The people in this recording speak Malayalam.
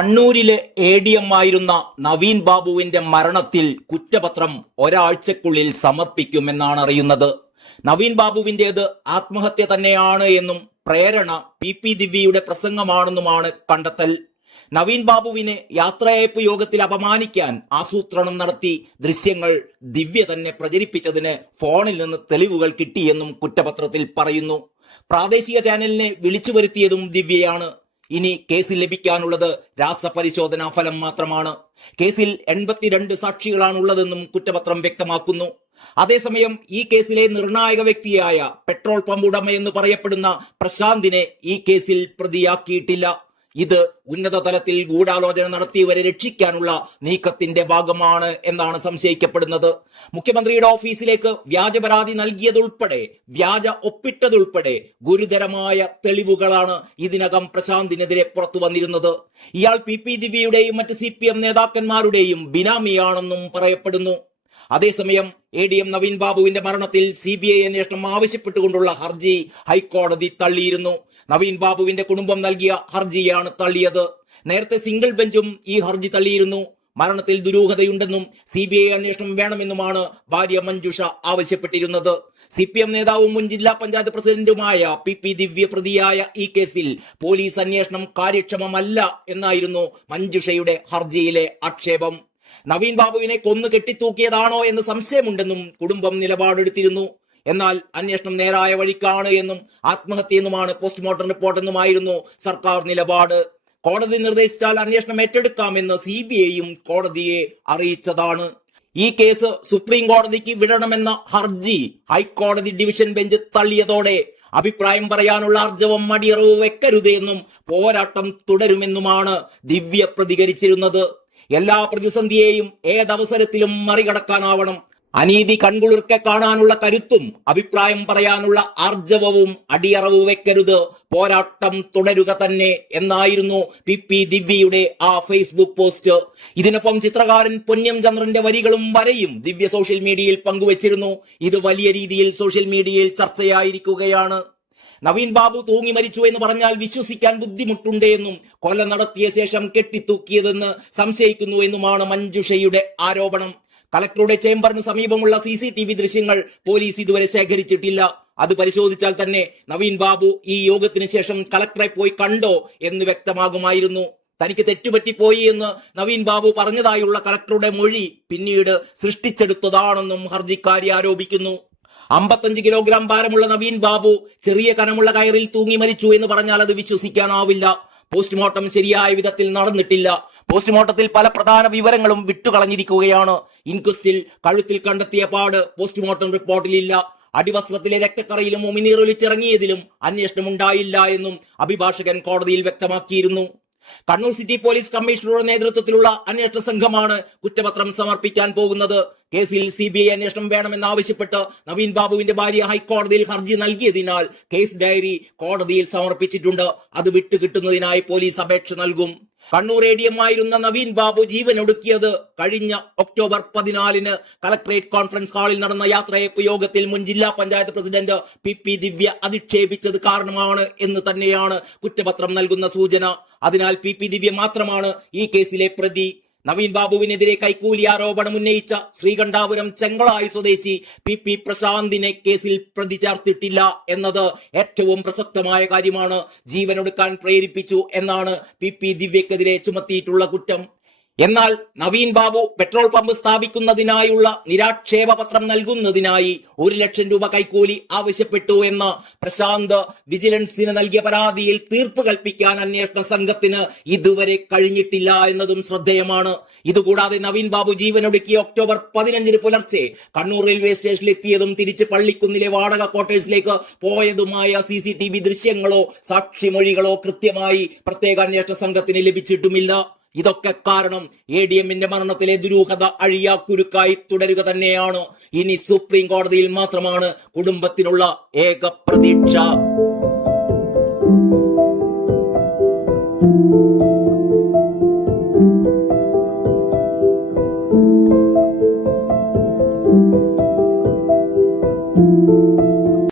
കണ്ണൂരിലെ ADM ആയിരുന്ന നവീൻ ബാബുവിന്റെ മരണത്തിൽ കുറ്റപത്രം ഒരാഴ്ചക്കുള്ളിൽ സമർപ്പിക്കുമെന്നാണ് അറിയുന്നത്. നവീൻ ബാബുവിന്റേത് ആത്മഹത്യ തന്നെയാണ് എന്നും പ്രേരണ PP ദിവ്യയുടെ പ്രസംഗമാണെന്നുമാണ് കണ്ടെത്തൽ. നവീൻ ബാബുവിനെ യാത്രയയപ്പ് യോഗത്തിൽ അപമാനിക്കാൻ ആസൂത്രണം നടത്തി ദൃശ്യങ്ങൾ ദിവ്യ തന്നെ പ്രചരിപ്പിച്ചതിന് ഫോണിൽ നിന്ന് തെളിവുകൾ കിട്ടിയെന്നും കുറ്റപത്രത്തിൽ പറയുന്നു. പ്രാദേശിക ചാനലിനെ വിളിച്ചു വരുത്തിയതും ദിവ്യയാണ്. ഇനി കേസിൽ ലഭിക്കാനുള്ളത് രാസപരിശോധനാ ഫലം മാത്രമാണ്. കേസിൽ 82 സാക്ഷികളാണുള്ളതെന്നും കുറ്റപത്രം വ്യക്തമാക്കുന്നു. അതേസമയം ഈ കേസിലെ നിർണായക വ്യക്തിയായ പെട്രോൾ പമ്പ് ഉടമയെന്ന് പറയപ്പെടുന്ന പ്രശാന്തിനെ ഈ കേസിൽ പ്രതിയാക്കിയിട്ടില്ല. ഇത് ഉന്നത തലത്തിൽ ഗൂഢാലോചന നടത്തിയവരെ രക്ഷിക്കാനുള്ള നീക്കത്തിന്റെ ഭാഗമാണ് എന്നാണ് സംശയിക്കപ്പെടുന്നത്. മുഖ്യമന്ത്രിയുടെ ഓഫീസിലേക്ക് വ്യാജ പരാതി നൽകിയതുൾപ്പെടെ വ്യാജ ഒപ്പിട്ടതുൾപ്പെടെ ഗുരുതരമായ തെളിവുകളാണ് ഇതിനകം പ്രശാന്തിനെതിരെ പുറത്തു വന്നിരുന്നത്. ഇയാൾ PP ദിവ്യയുടെയും മറ്റ് CPM നേതാക്കന്മാരുടെയും ബിനാമിയാണെന്നും പറയപ്പെടുന്നു. അതേസമയം ADM നവീൻ ബാബുവിന്റെ മരണത്തിൽ CBI അന്വേഷണം ആവശ്യപ്പെട്ടുകൊണ്ടുള്ള ഹർജി ഹൈക്കോടതി തള്ളിയിരുന്നു. നവീൻ ബാബുവിന്റെ കുടുംബം നൽകിയ ഹർജിയാണ് തള്ളിയത്. നേരത്തെ സിംഗിൾ ബെഞ്ചും ഈ ഹർജി തള്ളിയിരുന്നു. മരണത്തിൽ ദുരൂഹതയുണ്ടെന്നും CBI അന്വേഷണം വേണമെന്നുമാണ് ഭാര്യ മഞ്ജുഷ ആവശ്യപ്പെട്ടിരുന്നത്. CPM നേതാവും മുൻ ജില്ലാ പഞ്ചായത്ത് പ്രസിഡന്റുമായ PP ദിവ്യ പ്രതിയായ ഈ കേസിൽ പോലീസ് അന്വേഷണം കാര്യക്ഷമമല്ല എന്നായിരുന്നു മഞ്ജുഷയുടെ ഹർജിയിലെ ആക്ഷേപം. നവീൻ ബാബുവിനെ കൊന്നു കെട്ടിത്തൂക്കിയതാണോ എന്ന് സംശയമുണ്ടെന്നും കുടുംബം നിലപാടെടുത്തിരുന്നു. എന്നാൽ അന്വേഷണം നേരായ വഴിക്കാണ് എന്നും ആത്മഹത്യയെന്നുമാണ് പോസ്റ്റ്മോർട്ടം റിപ്പോർട്ടെന്നുമായിരുന്നു സർക്കാർ നിലപാട്. കോടതി നിർദ്ദേശിച്ചാൽ അന്വേഷണം ഏറ്റെടുക്കാമെന്ന് CBIയും കോടതിയെ അറിയിച്ചതാണ്. ഈ കേസ് സുപ്രീം കോടതിക്ക് വിടണമെന്ന ഹർജി ഹൈക്കോടതി ഡിവിഷൻ ബെഞ്ച് തള്ളിയതോടെ അഭിപ്രായം പറയാനുള്ള ആർജവം മടിയറവ് വെക്കരുതെന്നും പോരാട്ടം തുടരുമെന്നുമാണ് ദിവ്യ പ്രതികരിച്ചിരുന്നത്. എല്ലാ പ്രതിസന്ധിയെയും ഏതവസരത്തിലും മറികടക്കാനാവണം. അനീതി കൺകുളിർക്കെ കാണാനുള്ള കരുത്തും അഭിപ്രായം പറയാനുള്ള ആർജവവും അടിയറവ് വെക്കരുത്, പോരാട്ടം തുടരുക തന്നെ എന്നായിരുന്നു PP ദിവ്യയുടെ ആ ഫേസ്ബുക്ക് പോസ്റ്റ്. ഇതിനൊപ്പം ചിത്രകാരൻ പൊന്നം ചന്ദ്രന്റെ വരികളും വരയും ദിവ്യ സോഷ്യൽ മീഡിയയിൽ പങ്കുവച്ചിരുന്നു. ഇത് വലിയ രീതിയിൽ സോഷ്യൽ മീഡിയയിൽ ചർച്ചയായിരിക്കുകയാണ്. നവീൻ ബാബു തൂങ്ങി മരിച്ചു എന്ന് പറഞ്ഞാൽ വിശ്വസിക്കാൻ ബുദ്ധിമുട്ടുണ്ട് എന്നും കൊല നടത്തിയ ശേഷം കെട്ടിത്തൂക്കിയതെന്ന് സംശയിക്കുന്നു എന്നുമാണ് മഞ്ജുഷയുടെ ആരോപണം. കളക്ടറുടെ ചേംബറിന് സമീപമുള്ള CCTV ദൃശ്യങ്ങൾ പോലീസ് ഇതുവരെ ശേഖരിച്ചിട്ടില്ല. അത് പരിശോധിച്ചാൽ തന്നെ നവീൻ ബാബു ഈ യോഗത്തിന് ശേഷം കളക്ടറെ പോയി കണ്ടോ എന്ന് വ്യക്തമാകുമായിരുന്നു. തനിക്ക് തെറ്റുപറ്റിപ്പോയി എന്ന് നവീൻ ബാബു പറഞ്ഞതായുള്ള കളക്ടറുടെ മൊഴി പിന്നീട് സൃഷ്ടിച്ചെടുത്തതാണെന്നും ഹർജിക്കാരി ആരോപിക്കുന്നു. 55 കിലോഗ്രാം ഭാരമുള്ള നവീൻ ബാബു ചെറിയ കനമുള്ള കയറിൽ തൂങ്ങി മരിച്ചു എന്ന് പറഞ്ഞാൽ അത് വിശ്വസിക്കാനാവില്ല. പോസ്റ്റ്മോർട്ടം ശരിയായ വിധത്തിൽ നടന്നിട്ടില്ല. പോസ്റ്റ്മോർട്ടത്തിൽ പല പ്രധാന വിവരങ്ങളും വിട്ടുകളഞ്ഞിരിക്കുകയാണ്. ഇൻക്വസ്റ്റിൽ കഴുത്തിൽ കണ്ടെത്തിയ പാട് പോസ്റ്റ്മോർട്ടം റിപ്പോർട്ടിലില്ല. അടിവസ്ത്രത്തിലെ രക്തക്കറയിലും ഉമിനീറൊലിച്ചിറങ്ങിയതിലും അന്വേഷണം ഉണ്ടായില്ല എന്നും അഭിഭാഷകൻ കോടതിയിൽ വ്യക്തമാക്കിയിരുന്നു. കണ്ണൂർ സിറ്റി പോലീസ് കമ്മീഷണറുടെ നേതൃത്വത്തിലുള്ള അന്വേഷണ സംഘമാണ് കുറ്റപത്രം സമർപ്പിക്കാൻ പോകുന്നത്. കേസിൽ CBI അന്വേഷണം വേണമെന്നാവശ്യപ്പെട്ട് നവീൻ ബാബുവിന്റെ ഭാര്യ ഹൈക്കോടതിയിൽ ഹർജി നൽകിയതിനാൽ കേസ് ഡയറി കോടതിയിൽ സമർപ്പിച്ചിട്ടുണ്ട്. അത് വിട്ടുകിട്ടുന്നതിനായി പോലീസ് അപേക്ഷ നൽകും. കണ്ണൂർ ADM ആയിരുന്ന നവീൻ ബാബു ജീവനൊടുക്കിയത് കഴിഞ്ഞ ഒക്ടോബർ 14 കളക്ടറേറ്റ് കോൺഫറൻസ് ഹാളിൽ നടന്ന യാത്രയയപ്പ് യോഗത്തിൽ മുൻ ജില്ലാ പഞ്ചായത്ത് പ്രസിഡന്റ് PP ദിവ്യ അധിക്ഷേപിച്ചത് കാരണമാണ് എന്ന് തന്നെയാണ് കുറ്റപത്രം നൽകുന്ന സൂചന. അതിനാൽ PP ദിവ്യ മാത്രമാണ് ഈ കേസിലെ പ്രതി. നവീൻ ബാബുവിനെതിരെ കൈക്കൂലി ആരോപണം ഉന്നയിച്ച ശ്രീകണ്ഠാപുരം ചെങ്കളായി സ്വദേശി PP പ്രശാന്തിനെ കേസിൽ പ്രതി ചേർത്തിട്ടില്ല എന്നത് ഏറ്റവും പ്രസക്തമായ കാര്യമാണ്. ജീവനൊടുക്കാൻ പ്രേരിപ്പിച്ചു എന്നാണ് PP ദിവ്യക്കെതിരെ ചുമത്തിയിട്ടുള്ള കുറ്റം. എന്നാൽ നവീൻ ബാബു പെട്രോൾ പമ്പ് സ്ഥാപിക്കുന്നതിനായുള്ള നിരാക്ഷേപ പത്രം നൽകുന്നതിനായി 1 ലക്ഷം രൂപ കൈക്കൂലി ആവശ്യപ്പെട്ടു എന്ന പ്രശാന്ത് വിജിലൻസിന് നൽകിയ പരാതിയിൽ തീർപ്പ് കൽപ്പിക്കാൻ അന്വേഷണ സംഘത്തിന് ഇതുവരെ കഴിഞ്ഞിട്ടില്ല എന്നതും ശ്രദ്ധേയമാണ്. ഇതുകൂടാതെ നവീൻ ബാബു ജീവനൊടുക്കിയ ഒക്ടോബർ 15 പുലർച്ചെ കണ്ണൂർ റെയിൽവേ സ്റ്റേഷനിൽ എത്തിയതും തിരിച്ച് പള്ളിക്കുന്നിലെ വാടക ക്വാർട്ടേഴ്സിലേക്ക് പോയതുമായ CCTV ദൃശ്യങ്ങളോ സാക്ഷിമൊഴികളോ കൃത്യമായി പ്രത്യേക അന്വേഷണ സംഘത്തിന് ലഭിച്ചിട്ടുമില്ല. ഇതൊക്കെ കാരണം ADMന്റെ മരണത്തിലെ ദുരൂഹത അഴിയാക്കുരുക്കായി തുടരുക തന്നെയാണ്. ഇനി സുപ്രീം കോടതിയിൽ മാത്രമാണ് കുടുംബത്തിനുള്ള ഏക പ്രതീക്ഷ.